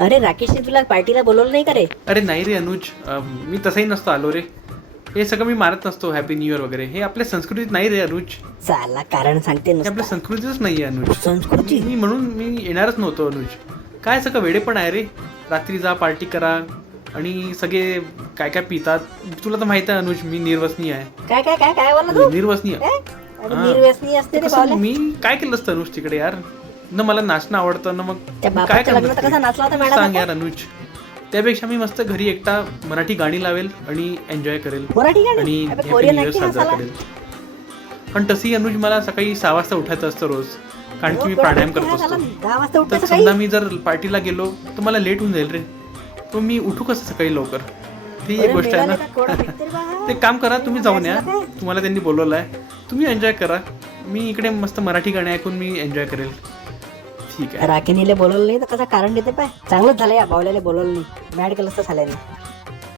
अरे राकेशने तुला पार्टीला बोलवलं नाही का रे? अरे नाही रे अनुज, मी तसंही नसतो आलो रे. हे सगळं मी मारत नसतो हॅपी न्यू इयर वगैरे. हे आपल्या संस्कृतीत नाही रे अनुज. चालला कारण सांगते हे आपल्या नुसता. संस्कृतीच नाही आहे अनुज. संस्कृती? मी म्हणून मी येणारच नव्हतो अनुज. काय सगळं वेडे पण आहे रे. रात्री जा पार्टी करा आणि सगळे काय काय पितात. तुला तर माहित आहे अनुज, मी निर्वसनी आहे. काय काय काय काय बोलला तू? निर्वसनीय. अरे हा. निर्व्यसनी असते रे कसं बावल्या. मी काय केलं असतं अनुज तिकडे यार. न मला नाचणं आवडतं ना, मग त्या काय बापाच्या करणार लग्नात तिकडे? कसा नाचला होता मॅडम सांग आता? यार अनुज. त्यापेक्षा मी मस्त घरी एकटा मराठी गाणी लावेल आणि एन्जॉय करेल मराठी गाणी? आणि अबे, हॅपी कोरियन न्यू इयर ऐकते ना साजरा साला. करेल. पण तशी अनुज मला सकाळी 6 वाजता उठायचं असतं रोज, कारण की मी रोज प्राणायाम कोणा करत कोणा असतो. झाला? 10 वाजता उठते तर सकाळी? समजा मी जर पार्टीला गेलो तर मला लेट होऊन जाईल रे. तर मी उठू कसं सकाळी लवकर? ती एक अरे गोष्ट आहे मेघालय का कोडा ना. भेटते रे बा. ते काम करा, तुम्ही जाऊन या. काय? तुम्हाला त्यांनी बोलवलं आहे, तुम्ही एन्जॉय करा. मी इकडे मस्त मराठी गाणे ऐकून मी एन्जॉय करेल. ठीक आहे. राखीनीले बोलवलं नाही तर कसं कारण देते पाय. चांगलंच झालं या बावल्याला बोलवलं नाही. मॅड केलं असतं झालं